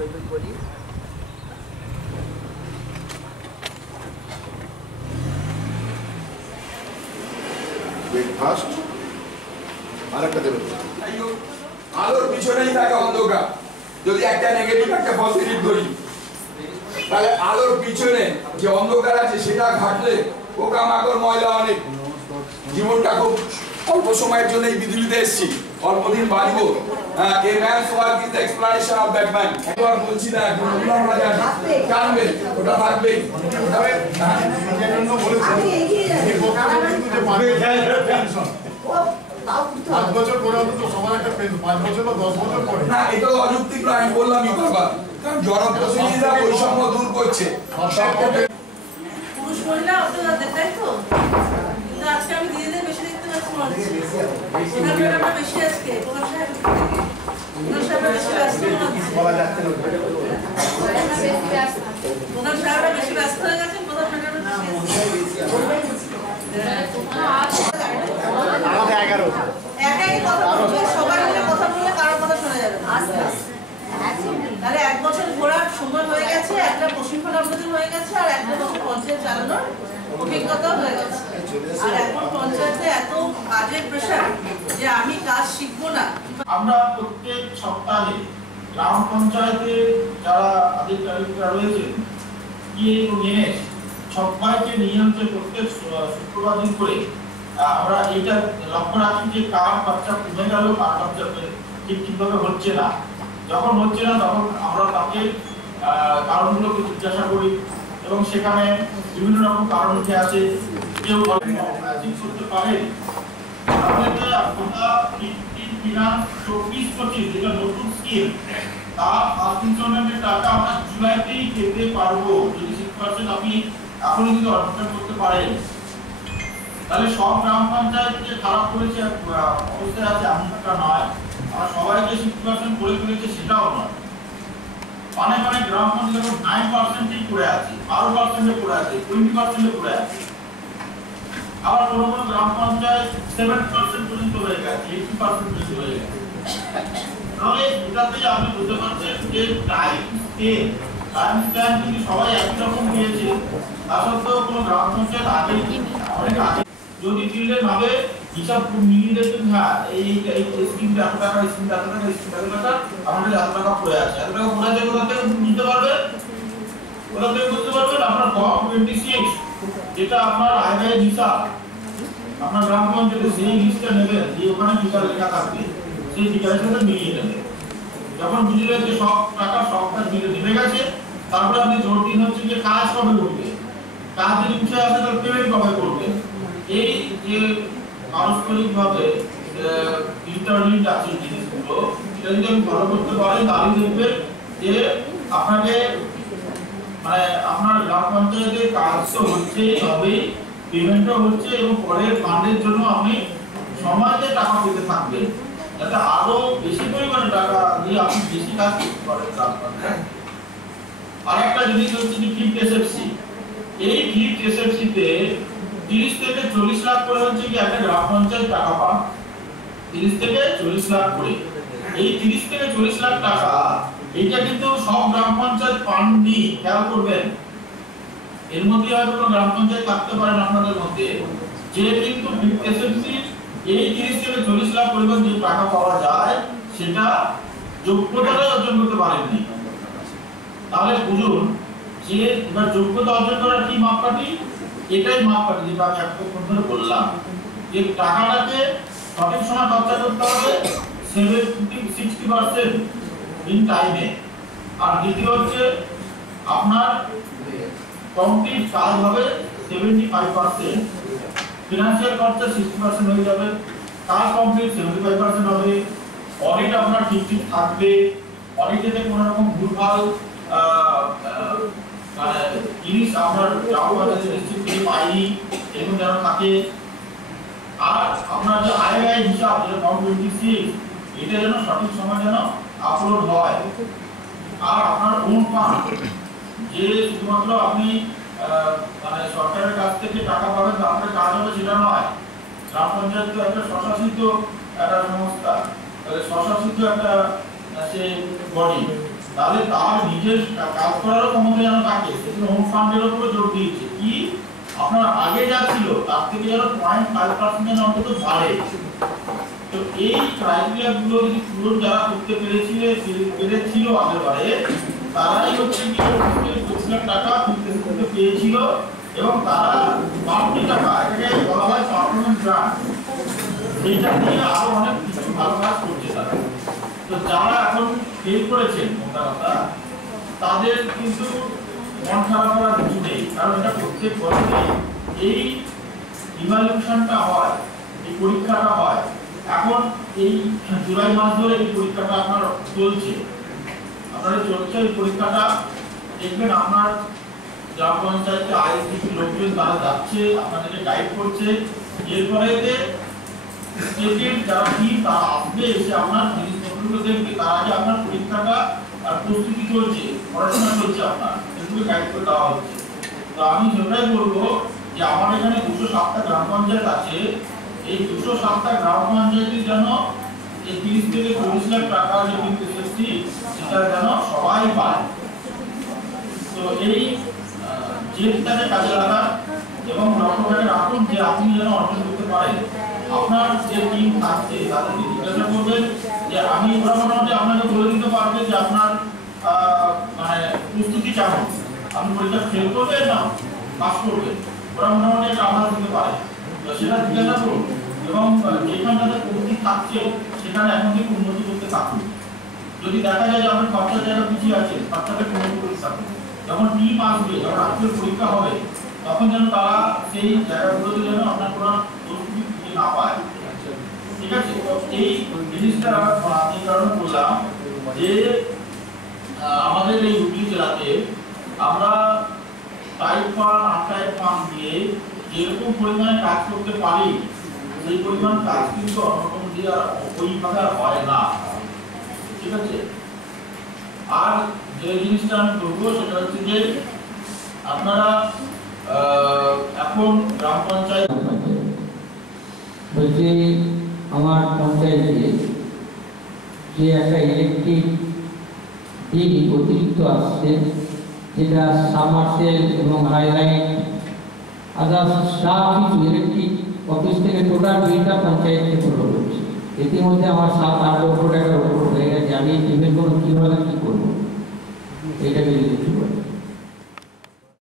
সই করি। ফার্স্ট আরেকটা দেবেন। আলোর পিছনেই থাকে অন্ধকার। যদি একটা নেগেটিভ একটা পজিটিভ ধরি, তাহলে আলোর পিছনে যে অন্ধকার আছে সেটা ঘাটলে পোকামাকড় ময়লা অনেক। জীবনটা খুব অল্প সময়ের জন্য এই পৃথিবীতে এসেছি, অল্পদিন বাঁচবো। এই man's work is the explanation of that man. একবার বলছি না, আমরা জানি জানবে ওটা থাকবেই। অযৌক্তিক আমি বললামই বাবা, কারণ জনপ্রতিনিধিরা বৈষম্য দূর করছে। পুরুষ মহিলা তাই তো, কিন্তু আজকে আমি দিদিদের বেশি দেখতে পাচ্ছি মনে হচ্ছে। বেশি আজকে প্রধান সাহেব বেশি ব্যস্ত মনে হচ্ছে। প্রধান সাহেবরা বেশি ব্যস্ত হয়ে গেছেন। প্রধান সাহেবরা সবাই মিলে কথা বললে কারোর কথা শোনা যাবে না। তাহলে 1 বছর ঘোরার সময় হয়ে গেছে, একটা প্রশিক্ষণ আপনাদের হয়ে গেছে, আর 1 বছর পঞ্চায়েত চালানোর অভিজ্ঞতা হয়ে গেছে। আর এখন পঞ্চায়েতে এত কাজের প্রেশার যে আমি কাজ শিখবো না। আমরা প্রত্যেক সপ্তাহে গ্রাম পঞ্চায়েতে যারা আধিকারিকরা রয়েছেন, সবাইকে নিয়ে হচ্ছে প্রত্যেক শুক্রবার দিন করে আমরা এটা লক্ষ্য রাখি যে কার বাচ্চা কমে গেল, কার বাচ্চা ঠিকভাবে হচ্ছে না। যখন হচ্ছে না তখন আমরা তাকে কারণগুলোকে জিজ্ঞাসা করি, এবং সেখানে বিভিন্ন রকম কারণ উঠে আসে। কেউ করতে পারে তাহলে আমরা 24-25 যেটা নতুন স্কিম, তা ফার্স্ট ইনস্টলমেন্টের টাকা আমরা জুলাইতেই পেতে পারবো যদি 6% আপনি এখনই যদি অর্জন করতে পারেন। তাহলে সব গ্রাম পঞ্চায়েত যে খারাপ করেছে অবস্থায় আছে এমনটা নয়, আমরা সবাইকে 6% করে ফেলেছে সেটাও নয়। অনেক অনেক গ্রাম পঞ্চায়েত 9%ই করে আছে, 12% করে আছে, 20% করে আছে। আবার কোনো কোনো গ্রাম পঞ্চায়েত 7% পর্যন্ত হয়ে গেছে, 80% পর্যন্ত হয়ে গেছে। তাহলে এটাতেই আপনি বুঝতে পারছেন যে টাইম স্প্যান যদি সবাই একই রকম দিয়েছে, তা সত্ত্বেও কোনো গ্রাম পঞ্চায়েত আগে অনেক আগে যদি ফিল্ডে ভাবে হিসাব মিলিয়ে দেখবেন, হ্যাঁ এই স্কিমটা এত টাকা, স্কিমটা এত টাকা, স্কিমটা এত টাকা, আমাদের এত টাকা পড়ে আছে, এত টাকা পড়ে আছে। কোথা থেকে বুঝতে পারবে? কোথা থেকে বুঝতে পারবেন? আপনার ফর্ম 26 যেটা আপনার আয় ব্যয়ের হিসাব, আপনার গ্রাম পঞ্চায়েতে সেই লিস্টটা নেবেন, যে ওখানে ফিগার লেখা থাকবে, সেই ফিগারের সাথে মিলিয়ে নেবেন। যখন বুঝলেন যে সব টাকা সব কাজ মিলে নেমে গেছে, তারপরে আপনি জোর দিন হচ্ছে যে কাজ কবে করবে, কাজ যদি উঠে আসে তাহলে পেমেন্ট কবে করবে। এই যে পারস্পরিকভাবে ইন্টারলিঙ্ক আছে জিনিসগুলো, এটা যদি আপনি ফলো করতে পারেন তাহলে দেখবেন যে আপনাকে মানে আপনার গ্রাম পঞ্চায়েতের কাজ তো হচ্ছেই হবে, পেমেন্টও হচ্ছে, এবং পরের ফান্ডের জন্য আপনি সময়তে টাকা পেতে থাকবেন, যাতে আরো বেশি পরিমাণে টাকা দিয়ে আপনি বেশি কাজ করতে পারেন গ্রাম পঞ্চায়েত। আরেকটা জিনিস হচ্ছে যে ফিফথ এসএফসি। এই ফিফথ এসএফসিতে 30 থেকে 40 লাখ করে হচ্ছে কি একটা গ্রাম পঞ্চায়েত টাকা পান, 30 থেকে 40 লাখ করে। এই 30 থেকে 40 লাখ টাকা এটা কিন্তু সব গ্রাম পঞ্চায়েত পাননি, খেয়াল করবেন। এর মধ্যে হয়তো কোনো গ্রাম পঞ্চায়েত থাকতে পারেন আপনাদের মধ্যে যে কিন্তু এসএফসি এই 30 থেকে 40 লাখ পরিমাণ যে টাকা পাওয়া যায় সেটা যোগ্যতাটা অর্জন করতে পারেননি। তাহলে বুঝুন যে এবার যোগ্যতা অর্জন করার কি মাপকাঠি, এটাই মাপকাঠি যেটা আমি এতক্ষণ ধরে বললাম, যে টাকাটাকে সঠিক সময় খরচা করতে হবে 60% ইন টাইমে। আর দ্বিতীয় হচ্ছে আপনার কমপ্লিট কাজ হবে 75%, ফিনান্সিয়াল খরচা 60% হয়ে যাবে, কাজ কমপ্লিট 75% হবে, অডিট আপনার ঠিক থাকবে, অডিটেতে কোনো রকম ভুলভাল মানে জিনিস আপনার গ্রাম পঞ্চায়েতের নিশ্চিত করে পাইনি এরকম যেন থাকে। আর আপনার যে আয় ব্যয় হিসাব যেটা ফর্ম 26 এটা যেন সঠিক সময় যেন আপলোড হয়। আর আপনার ওন ফান্ড যে শুধুমাত্র আপনি মানে সরকারের কাছ থেকে টাকা পাবেন তারপরে কাজ হবে সেটা নয়। গ্রাম পঞ্চায়েত তো একটা স্বশাসিত একটা সংস্থা, তাহলে স্বশাসিত একটা সে বডি, তাহলে তার নিজের কাজ করারও ক্ষমতা যেন থাকে, সেজন্য হোম ফান্ডের উপর জোর দিয়েছে কি আপনার আগে যা ছিল তার থেকে যেন 0.5% অন্তত বাড়ে। তো এই ক্রাইটেরিয়া গুলো যদি পূরণ যারা করতে পেরেছিল আগের বারে, তারাই হচ্ছে কি 25 লাখ টাকা করতে পেয়েছিল, এবং তারা বাড়তি টাকা, এটাকে বলা হয় পারফরম্যান্স গ্রান্ট, এইটা দিয়ে আরো অনেক কিছু ভালো কাজ করছে তারা। তো যারা এখন ফেল করেছেন মোটা কথা, তাদের কিন্তু মন খারাপ করার কিছু নেই, কারণ এটা প্রত্যেক বছরই এই ইভালুয়েশনটা হয়, এই পরীক্ষাটা হয়। এখন এই জুলাই মাস ধরে এই পরীক্ষাটা আপনার চলছে, এই পরীক্ষাটা দেখবেন আপনার গ্রাম পঞ্চায়েতে আইএসডিপি লোকজন তারা যাচ্ছে, আপনাদেরকে গাইড করছে। এরপরে স্টেটের যারা টিম তারা আসবে, এসে আপনার জিনিসপত্রগুলো দেখবে, তার আগে আপনার পরীক্ষাটা আর প্রস্তুতি চলছে, পড়াশোনা চলছে, আপনার এগুলো গাইড করে দেওয়া হচ্ছে। তো আমি সেটাই বলবো যে আমার এখানে 207টা গ্রাম পঞ্চায়েত আছে, এই 207টা গ্রাম পঞ্চায়েতের যেন এই 30 থেকে 40 লাখ টাকা যে কিন্তু এসএসসি, সেটা যেন সবাই পায়। তো এই জেটটাকে কাজে লাগান এবং লক্ষ্যটাকে রাখুন যে আপনি যেন অর্জন করতে পারেন। আপনার যে টিম থাকছে তাদেরকে জিজ্ঞাসা করবেন যে আমি মোটামুটি আপনাকে বলে দিতে পারবে যে আপনার মানে প্রস্তুতি কেমন, আপনি পরীক্ষা ফেল করবেন না পাস করবেন, ওরা মোটামুটি একটা আভাস দিতে পারে। তো সেটা জিজ্ঞাসা করুন, এবং যেখানটাতে প্রস্তুতি থাকছে সেখানে এখন থেকে উন্নতি করতে থাকুন। যদি দেখা যায় যে আপনার খরচার জায়গা পিছিয়ে আছে, খরচাটাকে উন্নতি করতে থাকুন। যখন টিম আসবে, যখন রাষ্ট্রীয় পরীক্ষা হবে, তখন যেন তারা সেই জায়গাগুলোতে যেন আপনার কোনো প্রস্তুতি পিছিয়ে না পায়। ঠিক আছে? এই জিনিসটা আমি কারণে বললাম যে আমাদের এই হুগলি জেলাতে আমরা টাইপ 1 আনটাইপ 1 দিয়ে যেরকম পরিমাণে কাজ করতে পারি, সেই পরিমাণ কাজ কিন্তু অন্যতম দিয়ে ওইভাবে আর হয় না। ঠিক আছে? আর যে জিনিসটা আমি বলবো সেটা হচ্ছে যে আপনারা এখন গ্রাম পঞ্চায়েত বলছি আমার পঞ্চায়েতে যে একটা ইলেকট্রিক বিল অতিরিক্ত আসছে, যেটা সাবমার্সেল এবং হাইলাইট আদার্স সব কিছু ইলেকট্রিক অফিস থেকে টোটাল বিলটা পঞ্চায়েত থেকে করছে। ইতিমধ্যে আমার 7-8 লক্ষ টাকার উপর হয়ে গেছে। আমি পেমেন্ট করবো, কীভাবে কী করবো, এইটাকে যদি